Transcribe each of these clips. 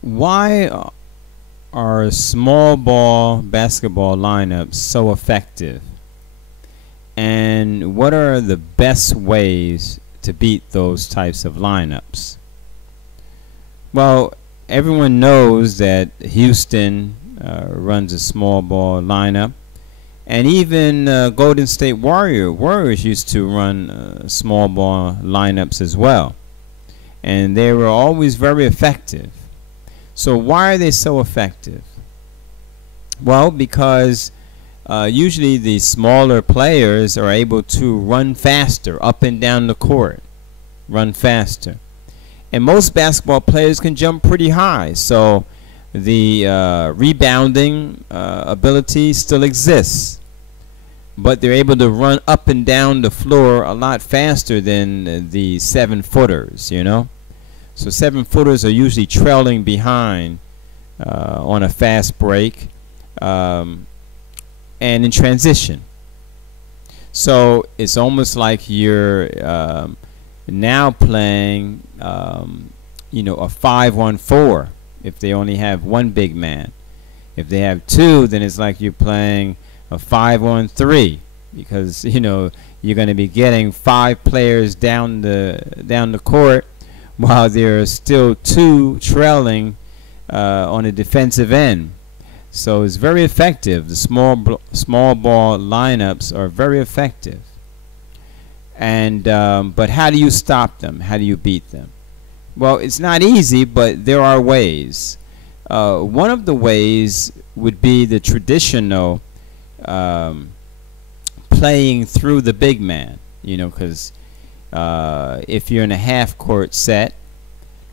Why are small ball basketball lineups so effective? And what are the best ways to beat those types of lineups? Well, everyone knows that Houston runs a small ball lineup, and even Golden State Warriors used to run small ball lineups as well, and they were always very effective. So why are they so effective? Well, because usually the smaller players are able to run faster up and down the court, run faster. And most basketball players can jump pretty high, so the rebounding ability still exists. But they're able to run up and down the floor a lot faster than the 7-footers, you know. So 7-footers are usually trailing behind on a fast break and in transition. So it's almost like you're now playing, you know, a 5-1-4 if they only have one big man. If they have two, then it's like you're playing a 5-1-3 because, you know, you're going to be getting 5 players down the court, while there are still 2 trailing on the defensive end. So it's very effective. The small ball lineups are very effective. And but how do you stop them? How do you beat them? Well, it's not easy, but there are ways. One of the ways would be the traditional playing through the big man, you know, because if you're in a half-court set,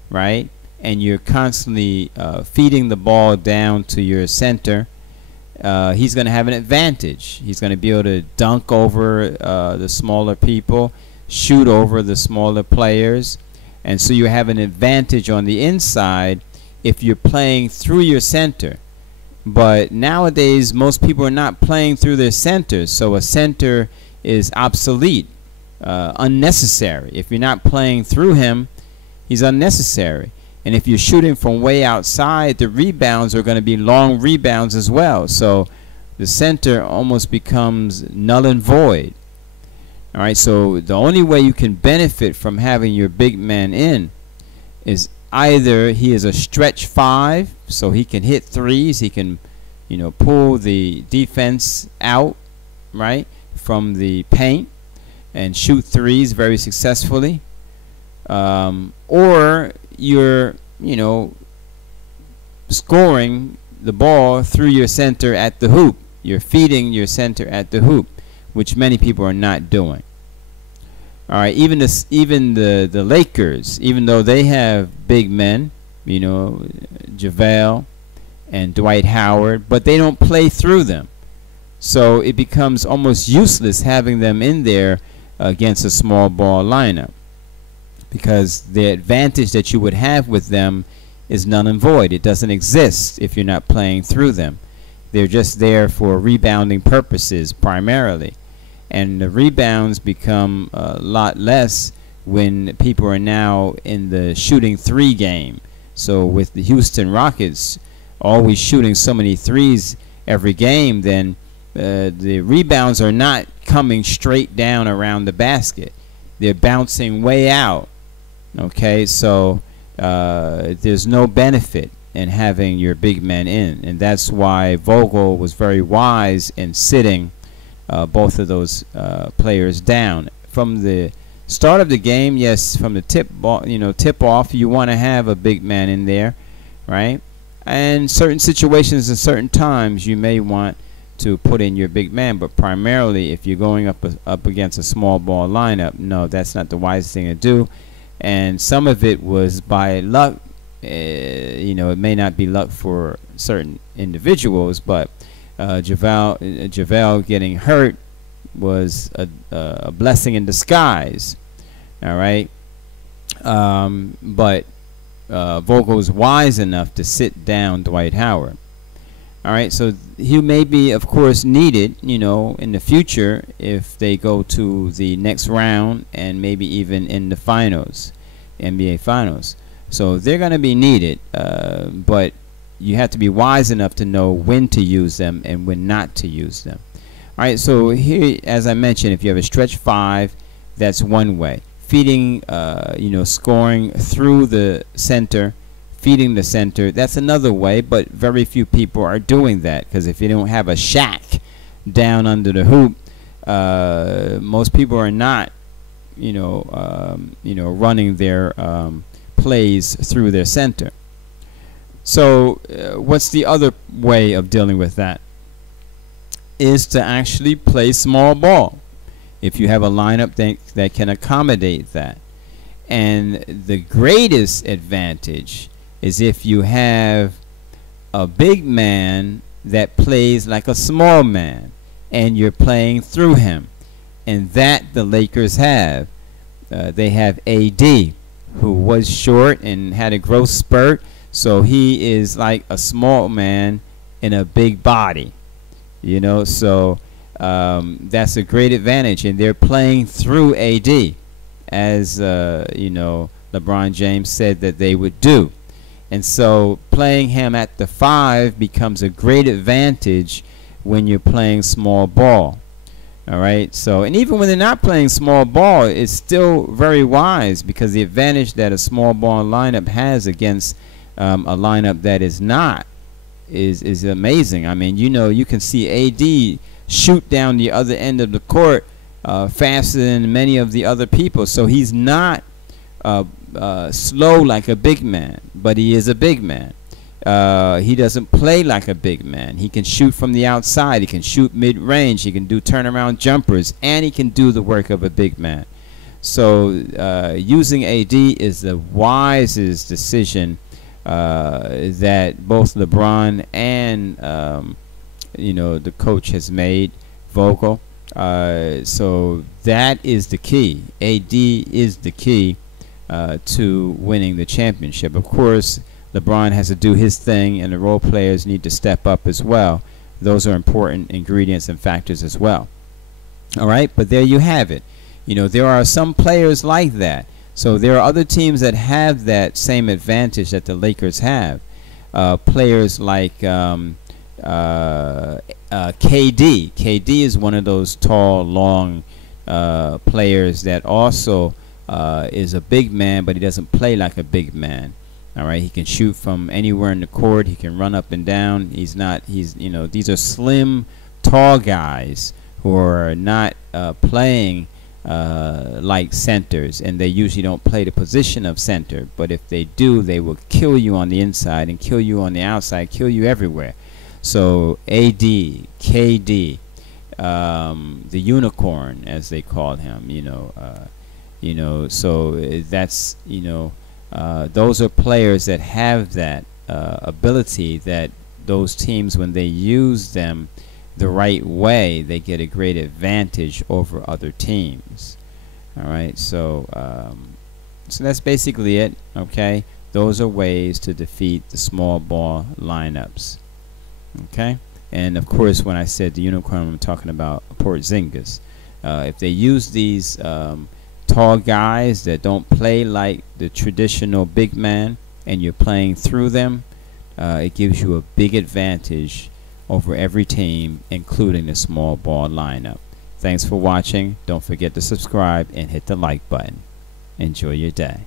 right, and you're constantly feeding the ball down to your center, he's going to have an advantage. He's going to be able to dunk over the smaller people, shoot over the smaller players, and so you have an advantage on the inside if you're playing through your center. But nowadays, most people are not playing through their centers, so a center is obsolete. Unnecessary. If you're not playing through him, he's unnecessary. And if you're shooting from way outside, the rebounds are going to be long rebounds as well. So the center almost becomes null and void. All right, so the only way you can benefit from having your big man in is either he is a stretch 5, so he can hit threes, he can, you know, pull the defense out, right, from the paint and shoot threes very successfully, or you're, you know, scoring the ball through your center at the hoop. You're feeding your center at the hoop, which many people are not doing. All right, even the Lakers, even though they have big men, you know, JaVale and Dwight Howard, but they don't play through them. So it becomes almost useless having them in there against a small ball lineup, because the advantage that you would have with them is null and void. It doesn't exist if you're not playing through them. They're just there for rebounding purposes primarily, and the rebounds become a lot less when people are now in the shooting 3 game. So with the Houston Rockets always shooting so many threes every game, then the rebounds are not coming straight down around the basket. They're bouncing way out. Okay, so there's no benefit in having your big man in, and that's why Vogel was very wise in sitting both of those players down from the start of the game. Yes, from the tip off, you want to have a big man in there, right? And certain situations and certain times you may want to put in your big man, but primarily if you're going up against a small ball lineup, no, that's not the wisest thing to do. And some of it was by luck. You know, it may not be luck for certain individuals, but JaVale getting hurt was a blessing in disguise. All right, but Vogel was wise enough to sit down Dwight Howard. All right, so he may be, of course, needed, you know, in the future if they go to the next round and maybe even in the finals, NBA Finals. So they're going to be needed, but you have to be wise enough to know when to use them and when not to use them. All right, so here, as I mentioned, if you have a stretch 5, that's one way. Feeding, scoring through the center, feeding the center, that's another way, but very few people are doing that, because if you don't have a shack down under the hoop, most people are not, running their plays through their center. So what's the other way of dealing with that? Is to actually play small ball if you have a lineup that can accommodate that. And the greatest advantage is if you have a big man that plays like a small man and you're playing through him. And that the Lakers have. They have AD, who was short and had a growth spurt, so he is like a small man in a big body, so that's a great advantage, and they're playing through AD, as LeBron James said that they would do. And so playing him at the 5 becomes a great advantage when you're playing small ball. All right, so, and even when they're not playing small ball, it's still very wise, because the advantage that a small ball lineup has against a lineup that is not is amazing. I mean, you can see AD shoot down the other end of the court faster than many of the other people. So he's not slow like a big man, but he is a big man. He doesn't play like a big man. He can shoot from the outside. He can shoot mid-range. He can do turnaround jumpers, and he can do the work of a big man. So using AD is the wisest decision that both LeBron and the coach has made, Vogel. So that is the key. AD is the key to winning the championship. Of course, LeBron has to do his thing, and the role players need to step up as well. Those are important ingredients and factors as well. All right, but there you have it. There are some players like that. So there are other teams that have that same advantage that the Lakers have. Players like KD. KD is one of those tall, long players that also is a big man, but he doesn't play like a big man. All right, he can shoot from anywhere in the court. He can run up and down. These are slim, tall guys who are not playing like centers, and they usually don't play the position of center. But if they do, they will kill you on the inside and kill you on the outside, kill you everywhere. So AD, KD, the unicorn, as they called him, so that's, those are players that have that ability, that those teams, when they use them the right way, they get a great advantage over other teams. All right, so that's basically it. Okay, those are ways to defeat the small ball lineups. Okay, and of course, when I said the unicorn, I'm talking about Porzingis. If they use these tall guys that don't play like the traditional big man, and you're playing through them, it gives you a big advantage over every team, including the small ball lineup. Thanks for watching. Don't forget to subscribe and hit the like button. Enjoy your day.